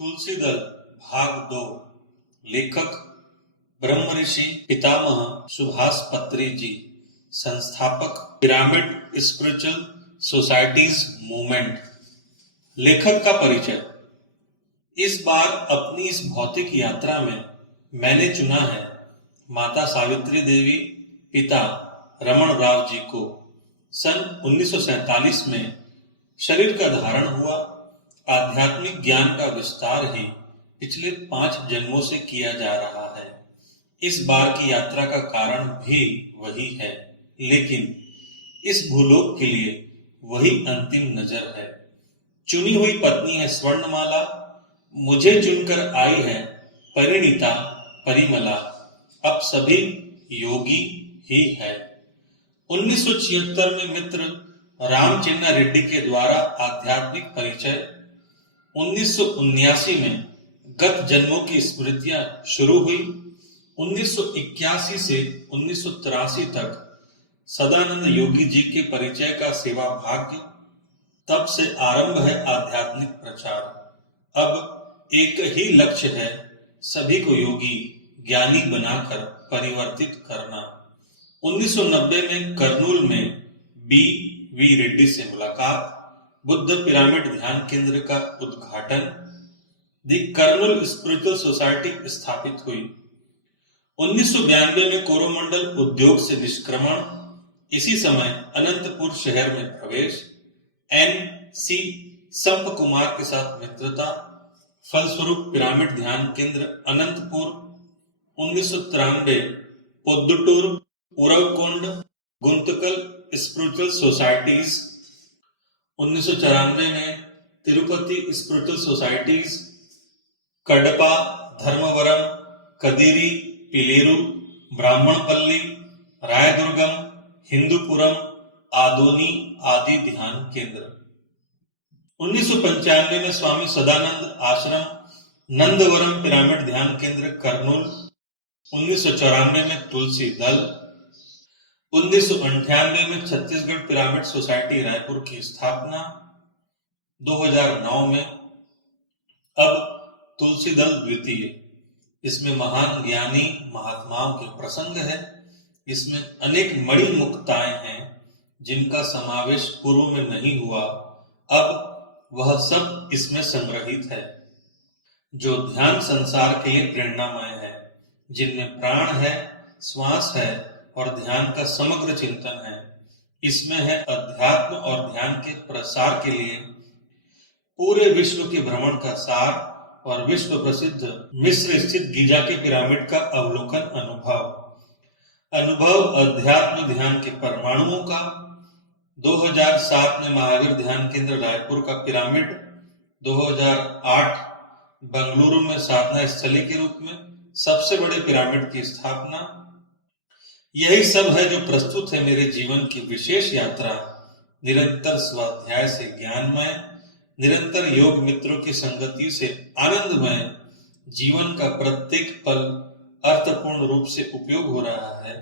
तुलसीदल भाग 2। लेखक ब्रह्म ऋषि पितामह सुभाष पत्री जी, संस्थापक पिरामिड स्पिरिचुअल सोसाइटीज मूवमेंट। लेखक का परिचय। इस बार अपनी इस भौतिक यात्रा में मैंने चुना है माता सावित्री देवी पिता रमण राव जी को। सन 1947 में शरीर का धारण हुआ। आध्यात्मिक ज्ञान का विस्तार ही पिछले 5 जन्मों से किया जा रहा है। इस बार की यात्रा का कारण भी वही है, लेकिन इस भूलोक के लिए वही अंतिम नजर है। चुनी हुई पत्नी है स्वर्णमाला, मुझे चुनकर आई है परिणीता परिमला। अब सभी योगी ही है। 1976 में मित्र रामचिन्ना रेड्डी के द्वारा आध्यात्मिक परिचय, 1979 में गत जन्मों की स्मृतियां शुरू हुई। 1981 से 1983 तक सदानंद योगी जी के परिचय का सेवा भाग्य। तब से आरंभ है आध्यात्मिक प्रचार। अब एक ही लक्ष्य है, सभी को योगी ज्ञानी बनाकर परिवर्तित करना। 1990 में कर्नूल में बी.वी. रेड्डी से मुलाकात, बुद्ध पिरामिड ध्यान केंद्र का उद्घाटन, दी कर्नूल स्पिरिचुअल सोसाइटी स्थापित हुई। 1992 में कोरोमंडल उद्योग से निष्क्रमण, इसी समय अनंतपुर शहर में प्रवेश, एन.सी. संप कुमार के साथ मित्रता, फलस्वरूप पिरामिड ध्यान केंद्र अनंतपुर। 1993 Proddatur, Uravakonda, Guntakal spiritual societies. 1994 में तिरुपति स्पिरिचुअल सोसाइटीज, कडपा, धर्मवरम, कदीरी, पिलेरू, ब्राह्मणपल्ली, रायदुर्गम, हिंदूपुरम, आदोनी आदि ध्यान केंद्र। 1995 में स्वामी सदानंद आश्रम, नंदवरम पिरामिड ध्यान केंद्र कर्नूल। 1994 में तुलसी दल। 1998 में छत्तीसगढ़ पिरामिड सोसाइटी रायपुर की स्थापना। 2009 में अब तुलसी दल द्वितीय। इसमें महान ज्ञानी महात्माओं के प्रसंग है। इसमें अनेक मणि मुक्ताएं हैं जिनका समावेश पूर्व में नहीं हुआ, अब वह सब इसमें संग्रहित है, जो ध्यान संसार के लिए प्रेरणामय है, जिनमें प्राण है, श्वास है और ध्यान का समग्र चिंतन है। इसमें है अध्यात्म और ध्यान के प्रसार के लिए पूरे विश्व के भ्रमण का सार और विश्व प्रसिद्ध मिस्र स्थित गीजा के पिरामिड का अवलोकन अनुभव अध्यात्म ध्यान के परमाणुओं का। 2007 में महावीर ध्यान केंद्र रायपुर का पिरामिड। 2008 बंगलुरु में साधना स्थली के रूप में सबसे बड़े पिरामिड की स्थापना। यही सब है जो प्रस्तुत है मेरे जीवन की विशेष यात्रा। निरंतर स्वाध्याय से ज्ञानमय, निरंतर योग मित्रों की संगति से आनंदमय, जीवन का प्रत्येक पल अर्थपूर्ण रूप से उपयोग हो रहा है।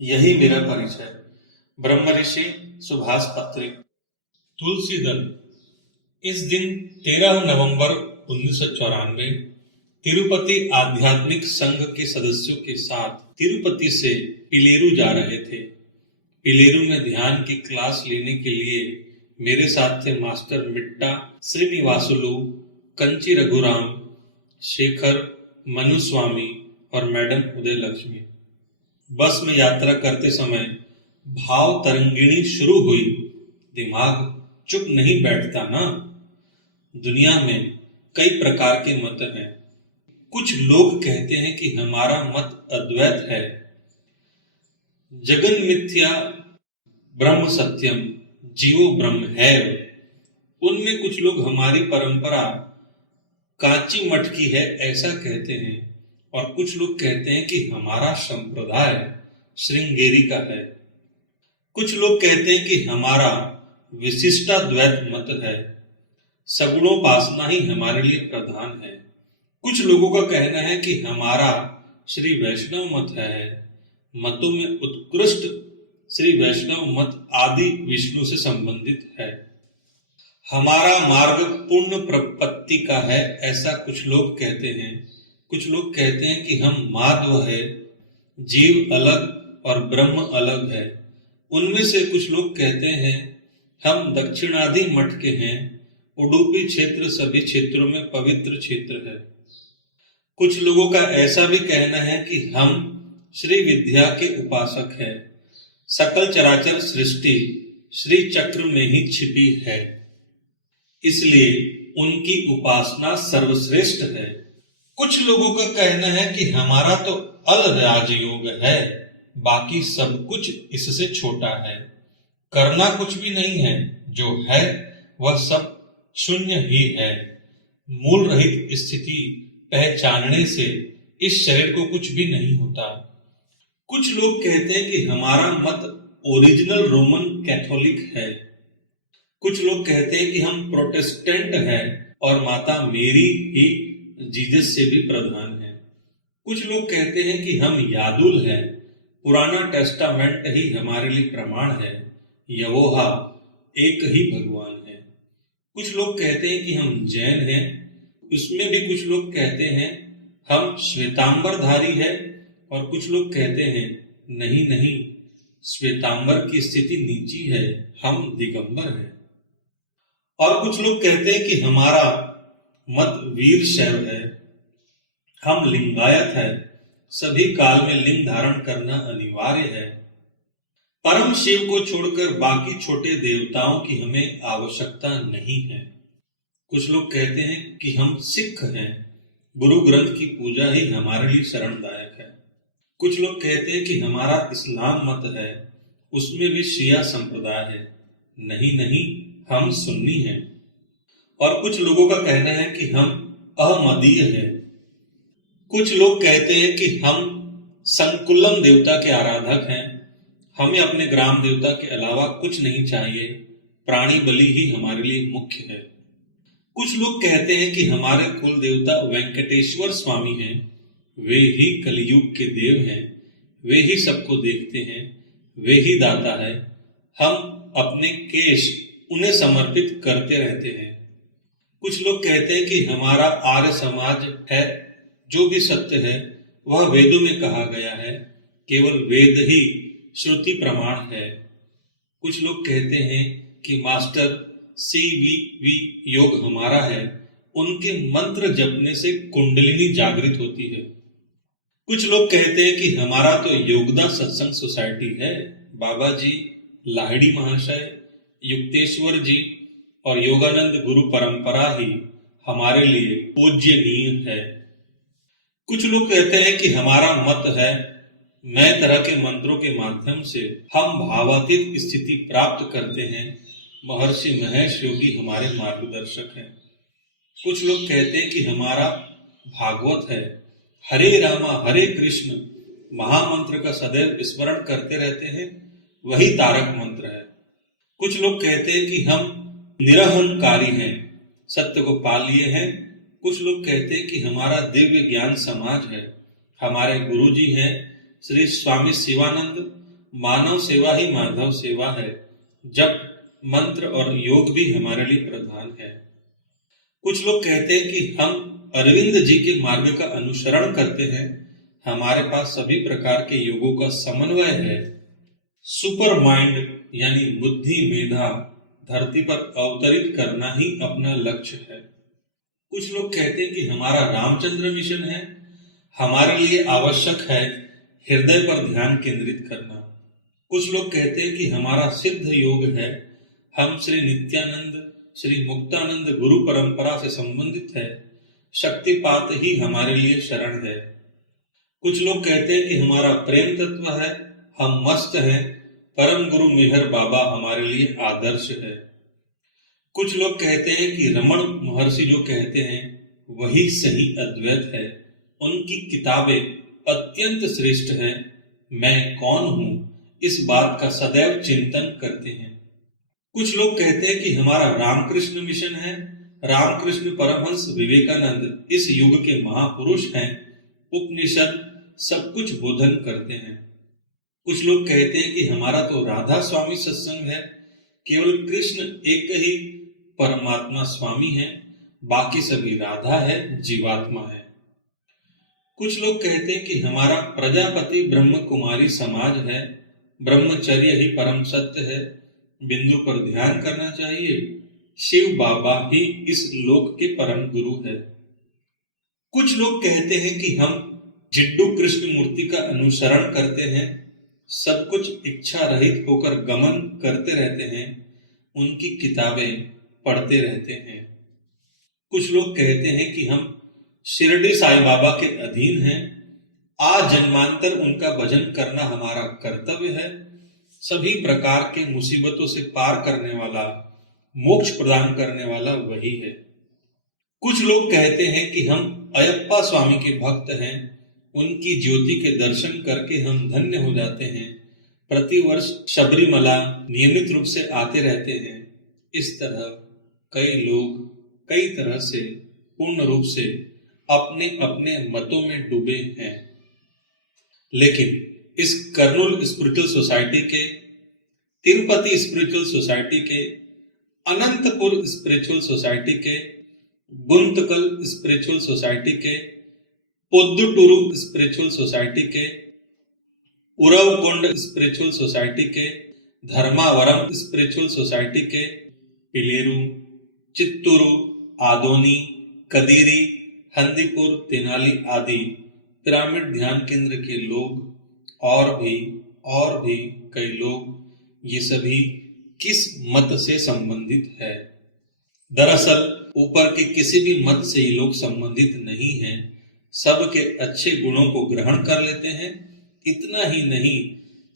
यही मेरा परिचय। ब्रह्म ऋषि सुभाष पत्री। तुलसी दल। इस दिन 13 नवंबर 1994 तिरुपति आध्यात्मिक संघ के सदस्यों के साथ तिरुपति से पिलेरू जा रहे थे। पिलेरू में ध्यान की क्लास लेने के लिए मेरे साथ थे मास्टर मिट्टा श्रीनिवासुलु, कंची रघुराम, शेखर, मनुस्वामी और मैडम उदय लक्ष्मी। बस में यात्रा करते समय भाव तरंगिणी शुरू हुई। दिमाग चुप नहीं बैठता ना। दुनिया में कई प्रकार के मत हैं। कुछ लोग कहते हैं कि हमारा मत अद्वैत है, जगन मिथ्या ब्रह्म सत्यम, जीवो ब्रह्म है। उनमें कुछ लोग हमारी परंपरा कांची मठ की है ऐसा कहते हैं, और कुछ लोग कहते हैं कि हमारा संप्रदाय श्रृंगेरी का है। कुछ लोग कहते हैं कि हमारा विशिष्टाद्वैत मत है, सगुणोपासना ही हमारे लिए प्रधान है। कुछ लोगों का कहना है कि हमारा श्री वैष्णव मत है। मतों में उत्कृष्ट श्री वैष्णव मत आदि विष्णु से संबंधित है। हमारा मार्ग पूर्ण प्रपत्ति उत्पत्ति का है, ऐसा कुछ लोग कहते हैं। कुछ लोग कहते हैं कि हम माध्व है, जीव अलग और ब्रह्म अलग है। उनमें से कुछ लोग कहते हैं हम दक्षिणादि मठ के हैं, उडुपी क्षेत्र सभी क्षेत्रों में पवित्र क्षेत्र है। कुछ लोगों का ऐसा भी कहना है कि हम श्री विद्या के उपासक हैं, सकल चराचर सृष्टि श्री चक्र में ही छिपी है, इसलिए उनकी उपासना सर्वश्रेष्ठ है। कुछ लोगों का कहना है कि हमारा तो अल राजयोग है, बाकी सब कुछ इससे छोटा है, करना कुछ भी नहीं है, जो है वह सब शून्य ही है। मूल रहित स्थिति पहचानने से इस शरीर को कुछ भी नहीं होता। कुछ लोग कहते हैं कि हमारा मत ओरिजिनल रोमन कैथोलिक है। कुछ लोग कहते हैं कि हम प्रोटेस्टेंट हैं और माता मेरी ही जीसस से भी प्रधान है। कुछ लोग कहते हैं कि हम यादुल हैं, पुराना टेस्टामेंट ही हमारे लिए प्रमाण है, यहोवा एक ही भगवान है। कुछ लोग कहते हैं कि हम जैन हैं, उसमें भी कुछ लोग कहते हैं हम श्वेतांबरधारी है, और कुछ लोग कहते हैं नहीं नहीं, श्वेतांबर की स्थिति नीची है, हम दिगंबर हैं। और कुछ लोग कहते हैं कि हमारा मत वीर शैव है, हम लिंगायत है, सभी काल में लिंग धारण करना अनिवार्य है, परम शिव को छोड़कर बाकी छोटे देवताओं की हमें आवश्यकता नहीं है। कुछ लोग कहते हैं कि हम सिख हैं, गुरु ग्रंथ की पूजा ही हमारे लिए शरणदायक है। कुछ लोग कहते हैं कि हमारा इस्लाम मत है, उसमें भी शिया संप्रदाय है, नहीं नहीं, हम सुन्नी हैं। और कुछ लोगों का कहना है कि हम अहमदीय हैं। कुछ लोग कहते हैं कि हम संकुलम देवता के आराधक हैं, हमें अपने ग्राम देवता के अलावा कुछ नहीं चाहिए, प्राणी बलि ही हमारे लिए मुख्य है। कुछ लोग कहते हैं कि हमारे कुल देवता वेंकटेश्वर स्वामी हैं, वे ही कलयुग के देव हैं, वे ही सबको देखते हैं, वे ही दाता है, हम अपने केश उन्हें समर्पित करते रहते हैं। कुछ लोग कहते हैं कि हमारा आर्य समाज है, जो भी सत्य है वह वेदों में कहा गया है, केवल वेद ही श्रुति प्रमाण है। कुछ लोग कहते हैं कि मास्टर CVV योग हमारा है, उनके मंत्र जपने से कुंडलिनी जागृत होती है। कुछ लोग कहते हैं कि हमारा तो योगदा सत्संग सोसाइटी है, बाबा जी, लाहिड़ी महाशय, युक्तेश्वर जी और योगानंद गुरु परंपरा ही हमारे लिए पूज्यनीय है। कुछ लोग कहते हैं कि हमारा मत है, नए तरह के मंत्रों के माध्यम से हम भावातीत स्थिति प्राप्त करते हैं, महर्षि महेश योगी हमारे मार्गदर्शक हैं। कुछ लोग कहते हैं कि हमारा भागवत है, हरे रामा हरे कृष्ण महामंत्र का सदैव स्मरण करते रहते हैं, वही तारक मंत्र है। कुछ लोग कहते हैं कि हम निरहंकारी हैं, सत्य को पा लिए हैं। कुछ लोग कहते हैं कि हमारा दिव्य ज्ञान समाज है, हमारे गुरु जी हैं श्री स्वामी शिवानंद, मानव सेवा ही माधव सेवा है, जब मंत्र और योग भी हमारे लिए प्रधान है। कुछ लोग कहते हैं कि हम अरविंद जी के मार्ग का अनुसरण करते हैं, हमारे पास सभी प्रकार के योगों का समन्वय है, सुपर माइंड यानी बुद्धि मेधा धरती पर अवतरित करना ही अपना लक्ष्य है। कुछ लोग कहते हैं कि हमारा रामचंद्र मिशन है, हमारे लिए आवश्यक है हृदय पर ध्यान केंद्रित करना। कुछ लोग कहते हैं कि हमारा सिद्ध योग है, हम श्री नित्यानंद श्री मुक्तानंद गुरु परंपरा से संबंधित है, शक्तिपात ही हमारे लिए शरण है। कुछ लोग कहते हैं कि हमारा प्रेम तत्व है, हम मस्त हैं, परम गुरु मेहर बाबा हमारे लिए आदर्श है। कुछ लोग कहते हैं कि रमण महर्षि जो कहते हैं वही सही अद्वैत है, उनकी किताबें अत्यंत श्रेष्ठ हैं, मैं कौन हूं इस बात का सदैव चिंतन करते हैं। कुछ लोग कहते हैं कि हमारा रामकृष्ण मिशन है, रामकृष्ण परमहंस विवेकानंद इस युग के महापुरुष हैं, उपनिषद सब कुछ बोधन करते हैं। कुछ लोग कहते हैं कि हमारा तो राधा स्वामी सत्संग है, केवल कृष्ण एक ही परमात्मा स्वामी है, बाकी सभी राधा है, जीवात्मा है। कुछ लोग कहते हैं कि हमारा प्रजापति ब्रह्म कुमारी समाज है, ब्रह्मचर्य ही परम सत्य है, बिंदु पर ध्यान करना चाहिए, शिव बाबा ही इस लोक के परम गुरु है। कुछ लोग कहते हैं कि हम जिड्डू कृष्ण मूर्ति का अनुसरण करते हैं, सब कुछ इच्छा रहित होकर गमन करते रहते हैं, उनकी किताबें पढ़ते रहते हैं। कुछ लोग कहते हैं कि हम शिरडी साईं बाबा के अधीन हैं, आजन्मांतर उनका भजन करना हमारा कर्तव्य है, सभी प्रकार के मुसीबतों से पार करने वाला, मोक्ष प्रदान करने वाला वही है। कुछ लोग कहते हैं कि हम अयप्पा स्वामी के भक्त हैं, उनकी ज्योति के दर्शन करके हम धन्य हो जाते हैं, प्रतिवर्ष शबरीमला नियमित रूप से आते रहते हैं। इस तरह कई लोग कई तरह से पूर्ण रूप से अपने अपने मतों में डूबे हैं। लेकिन इस कर्नूल स्पिरिचुअल सोसाइटी के, तिरुपति स्पिरिचुअल सोसाइटी के, अनंतपुर स्पिरिचुअल सोसाइटी के, गुंतकल स्पिरिचुअल सोसाइटी के, पोद्दुटूरू स्पिरिचुअल सोसाइटी के, उरवकोंड स्पिरिचुअल सोसाइटी के, धर्मावरम स्पिरिचुअल सोसाइटी के, पिलेरू, चित्तूरू, आदोनी, कदीरी, हंदीपुर, तेनाली आदि पिरामिड ध्यान केंद्र के लोग और भी कई लोग, ये सभी किस मत से संबंधित है? दरअसल ऊपर के किसी भी मत से ये लोग संबंधित नहीं हैं, सबके अच्छे गुणों को ग्रहण कर लेते हैं। इतना ही नहीं,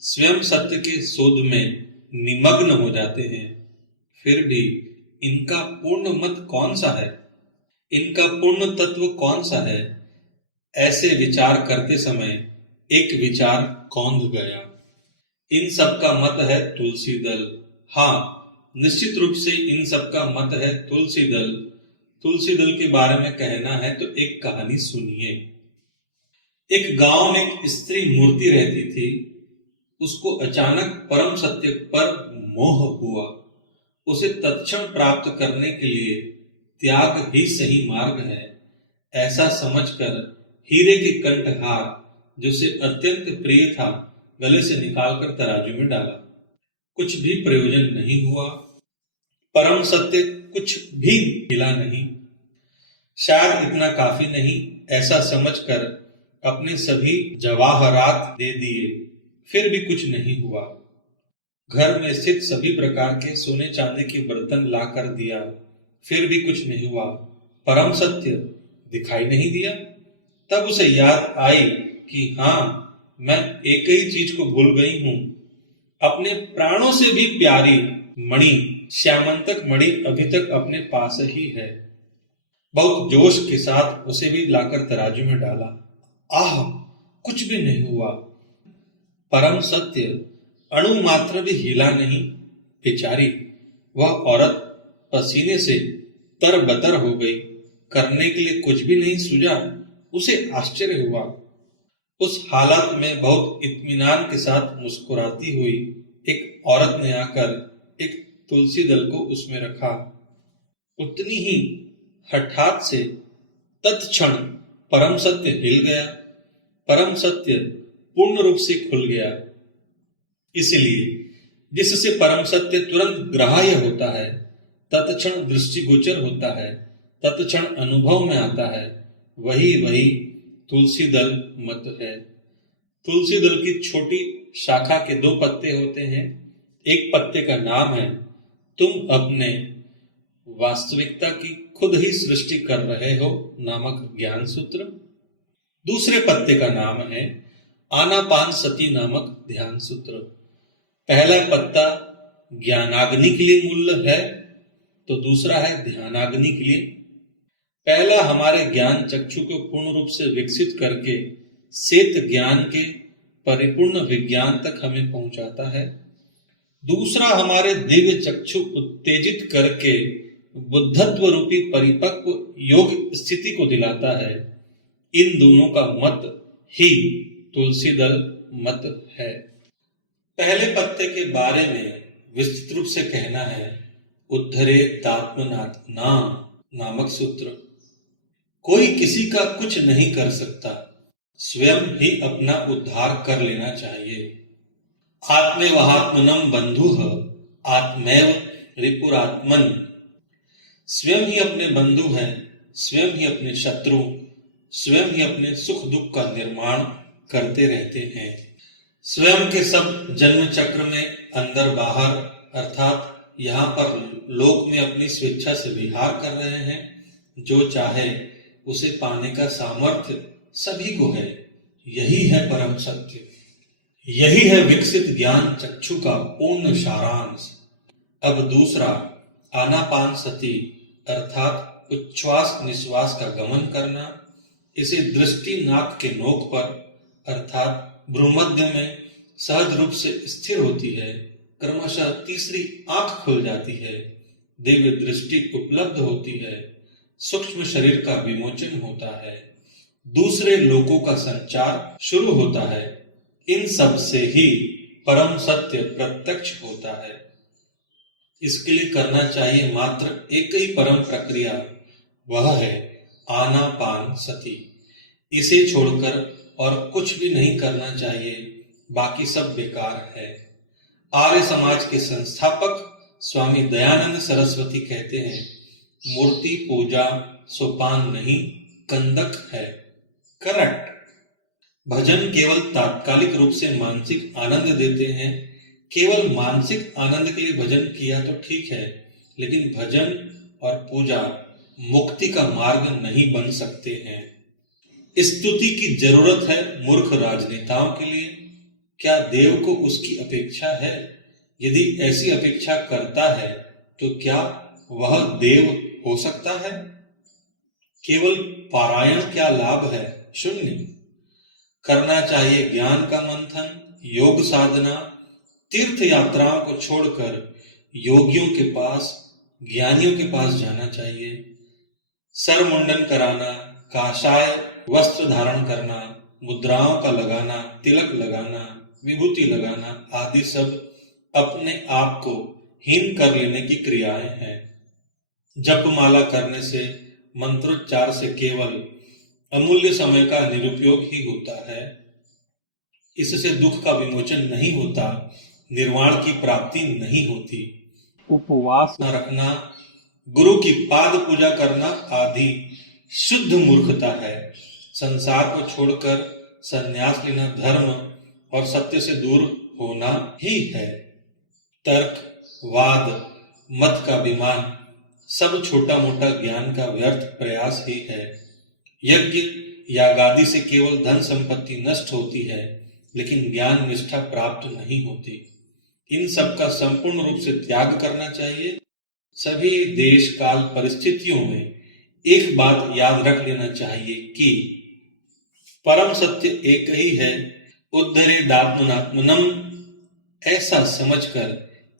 स्वयं सत्य के शोध में निमग्न हो जाते हैं। फिर भी इनका पूर्ण मत कौन सा है? इनका पूर्ण तत्व कौन सा है? ऐसे विचार करते समय एक विचार कौंध गया। इन सब का मत है तुलसी दल। हाँ, निश्चित रूप से इन सब का मत है तुलसी दल। तुलसी दल के बारे में कहना है तो एक कहानी सुनिए। एक गांव में एक स्त्री मूर्ति रहती थी। उसको अचानक परम सत्य पर मोह हुआ। उसे तत्क्षण प्राप्त करने के लिए त्याग ही सही मार्ग है, ऐसा समझकर हीरे के कंठहार, जो उसे अत्यंत प्रिय था, गले से निकालकर तराजू में डाला। कुछ भी प्रयोजन नहीं हुआ। परम सत्य कुछ भी मिला नहीं। शायद इतना काफी नहीं, ऐसा समझकर अपने सभी जवाहरात दे दिए, फिर भी कुछ नहीं हुआ। घर में स्थित सभी प्रकार के सोने चांदी के बर्तन ला कर दिया, फिर भी कुछ नहीं हुआ। परम सत्य दिखाई नहीं दिया। तब उसे याद आई कि हाँ, मैं एक ही चीज को भूल गई हूं। अपने प्राणों से भी प्यारी मणि, श्यामंतक मणि अभी तक अपने पास ही है। बहुत जोश के साथ उसे भी लाकर तराजू में डाला। आह, कुछ भी नहीं हुआ। परम सत्य अणु मात्र भी हिला नहीं। बेचारी वह औरत पसीने से तरबतर हो गई। करने के लिए कुछ भी नहीं सूझा। उसे आश्चर्य हुआ। उस हालत में बहुत इत्मीनान के साथ मुस्कुराती हुई एक औरत ने आकर एक तुलसी दल को उसमें रखा। उतनी ही हठात से तत्क्षण परम सत्य हिल गया। परम सत्य पूर्ण रूप से खुल गया। इसलिए जिससे परम सत्य तुरंत ग्राह्य होता है, तत्क्षण दृष्टिगोचर होता है, तत्क्षण अनुभव में आता है, वही तुलसी दल मत है। तुलसी दल की छोटी शाखा के 2 पत्ते होते हैं। एक पत्ते का नाम है तुम अपने वास्तविकता की खुद ही सृष्टि कर रहे हो नामक ज्ञान सूत्र। दूसरे पत्ते का नाम है आनापान सती नामक ध्यान सूत्र। पहला पत्ता ज्ञानाग्नि के लिए मूल्य है, तो दूसरा है ध्यानाग्नि के लिए। पहला हमारे ज्ञान चक्षु को पूर्ण रूप से विकसित करके शेत ज्ञान के परिपूर्ण विज्ञान तक हमें पहुंचाता है। दूसरा हमारे दिव्य चक्षु उत्तेजित करके बुद्धत्व रूपी परिपक्व योग स्थिति को दिलाता है। इन दोनों का मत ही तुलसी दल मत है। पहले पत्ते के बारे में विस्तृत रूप से कहना है, उद्धरे दात्मनात्मना, नामक सूत्र। कोई किसी का कुछ नहीं कर सकता, स्वयं ही अपना उद्धार कर लेना चाहिए। आत्मेवात्मनम बंधुः आत्मैव रिपुरात्मन। स्वयं ही अपने बंधु हैं, स्वयं ही अपने शत्रु, स्वयं ही अपने सुख दुख का निर्माण करते रहते हैं। स्वयं के सब जन्म चक्र में अंदर बाहर अर्थात यहाँ पर लोक में अपनी स्वेच्छा से विहार कर रहे हैं। जो चाहे उसे पाने का सामर्थ्य सभी को है। यही है परम सत्य, यही है विकसित ज्ञान चक्षु का पूर्ण सारांश। अब दूसरा, आनापान सती अर्थात उच्छ्वास निश्वास का गमन करना। इसे दृष्टि नाक के नोक पर अर्थात भ्रूमध्य में सहज रूप से स्थिर होती है। क्रमशः तीसरी आंख खुल जाती है, दिव्य दृष्टि उपलब्ध होती है, सूक्ष्म शरीर का विमोचन होता है, दूसरे लोकों का संचार शुरू होता है। इन सब से ही परम सत्य प्रत्यक्ष होता है। इसके लिए करना चाहिए मात्र एक ही परम प्रक्रिया, वह है आनापान सती। इसे छोड़कर और कुछ भी नहीं करना चाहिए, बाकी सब बेकार है। आर्य समाज के संस्थापक स्वामी दयानंद सरस्वती कहते हैं, मूर्ति पूजा सोपान नहीं कंदक है। करेक्ट। भजन केवल तात्कालिक रूप से मानसिक आनंद देते हैं। केवल मानसिक आनंद के लिए भजन किया तो ठीक है, लेकिन भजन और पूजा मुक्ति का मार्ग नहीं बन सकते हैं। स्तुति की जरूरत है मूर्ख राजनेताओं के लिए। क्या देव को उसकी अपेक्षा है? यदि ऐसी अपेक्षा करता है तो क्या वह देव हो सकता है? केवल पारायण क्या लाभ है? शून्य। करना चाहिए ज्ञान का मंथन, योग साधना, तीर्थ यात्राओं को छोड़कर योगियों के पास, ज्ञानियों के पास जाना चाहिए। सर मुंडन कराना, काषाय वस्त्र धारण करना, मुद्राओं का लगाना, तिलक लगाना, विभूति लगाना आदि सब अपने आप को हीन कर लेने की क्रियाएं हैं। जपमाला करने से, मंत्रोच्चार से केवल अमूल्य समय का निरुपयोग ही होता है। इससे दुख का विमोचन नहीं होता, निर्वाण की प्राप्ति नहीं होती। उपवास न रखना, गुरु की पाद पूजा करना आदि शुद्ध मूर्खता है। संसार को छोड़कर संन्यास लेना धर्म और सत्य से दूर होना ही है। तर्क, वाद, मत का विमान सब छोटा मोटा ज्ञान का व्यर्थ प्रयास ही है। यज्ञ यागादि से केवल धन संपत्ति नष्ट होती है, लेकिन ज्ञान निष्ठा प्राप्त नहीं होती। इन सब का संपूर्ण रूप से त्याग करना चाहिए। सभी देश काल परिस्थितियों में एक बात याद रख लेना चाहिए कि परम सत्य एक ही है। उद्धरेदात्मनात्मनम, ऐसा समझकर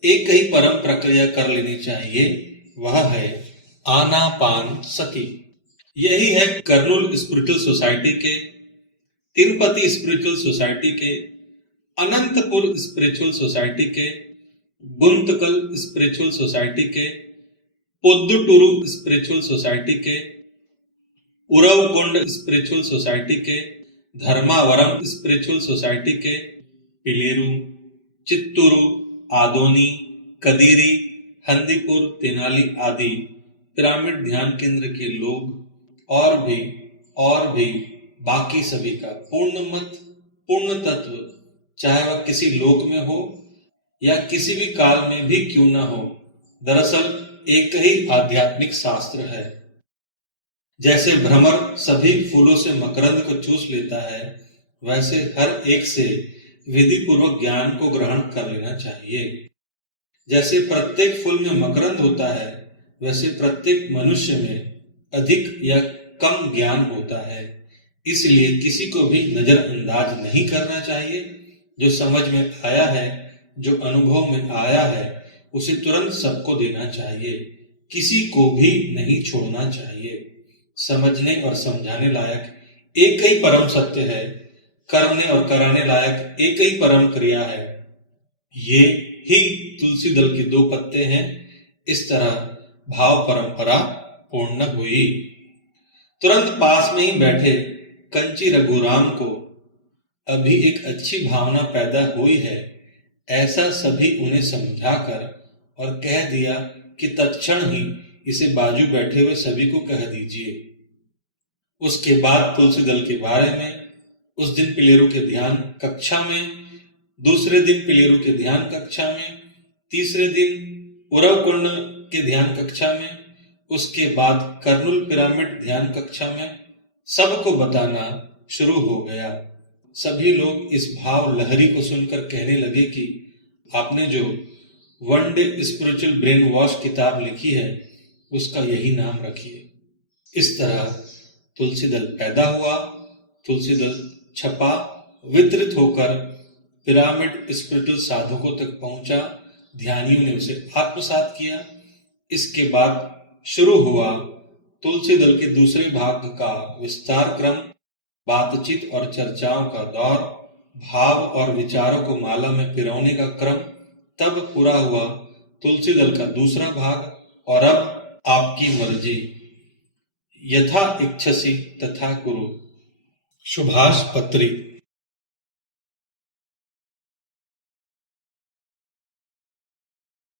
एक ही परम प्रक्रिया कर लेनी चाहिए, वह है आनापान सती। यही है कर्नूल स्पिरिचुअल सोसाइटी के, तिरुपति स्पिरिचुअल सोसाइटी के, अनंतपुर स्पिरिचुअल सोसाइटी के, गुंतकल स्पिरिचुअल सोसाइटी के, पोद्दुटूरू स्पिरिचुअल सोसाइटी के, उरवकोंड स्पिरिचुअल सोसाइटी के, धर्मावरम स्पिरिचुअल सोसाइटी के, पिलेरू, चित्तूरू, आदोनी, कदीरी, हंदीपुर, तेनाली आदि पिरामिड ध्यान केंद्र के लोग और भी बाकी सभी का पूर्ण मत, पूर्ण तत्व, चाहे वह किसी लोक में हो या किसी भी काल में भी क्यों न हो, दरअसल एक ही आध्यात्मिक शास्त्र है। जैसे भ्रमर सभी फूलों से मकरंद को चूस लेता है, वैसे हर एक से विधि पूर्वक ज्ञान को ग्रहण कर लेना चाहिए। जैसे प्रत्येक फूल में मकरंद होता है, वैसे प्रत्येक मनुष्य में अधिक या कम ज्ञान होता है। इसलिए किसी को भी नजरअंदाज नहीं करना चाहिए। जो समझ में आया है, जो अनुभव में आया है, उसे तुरंत सबको देना चाहिए। किसी को भी नहीं छोड़ना चाहिए। समझने और समझाने लायक एक ही परम सत्य है, करने और कराने लायक एक ही परम क्रिया है। ये ही तुलसी दल के दो पत्ते हैं। इस तरह भाव परंपरा पूर्ण हुई। तुरंत पास में ही बैठे कंची रघुराम को अभी एक अच्छी भावना पैदा हुई है, ऐसा सभी उन्हें समझाकर और कह दिया कि तत्क्षण ही इसे बाजू बैठे हुए सभी को कह दीजिए। उसके बाद तुलसी दल के बारे में उस दिन पिलेरू के ध्यान कक्षा में, दूसरे दिन पिलेरू के ध्यान कक्षा में, तीसरे दिन उरव कुंड के ध्यान कक्षा में, उसके बाद कर्नूल पिरामिड ध्यान कक्षा में सबको बताना शुरू हो गया। सभी लोग इस भाव लहरी को सुनकर कहने लगे कि आपने जो one day spiritual brain wash किताब लिखी है उसका यही नाम रखिए। इस तरह तुलसी दल पैदा हुआ, तुलसी दल छपा, वितरित होकर पिरामिड स्पिरिचुअल साधकों तक पहुंचा, ध्यानियों ने उसे आत्मसात किया। इसके बाद शुरू हुआ तुलसी दल के दूसरे भाग का विस्तार क्रम, बातचीत और चर्चाओं का दौर, भाव और विचारों को माला में पिरोने का क्रम। तब पूरा हुआ तुलसी दल का दूसरा भाग और अब आपकी मर्जी, यथा इच्छसि तथा कुरु। सुभाष पत्री।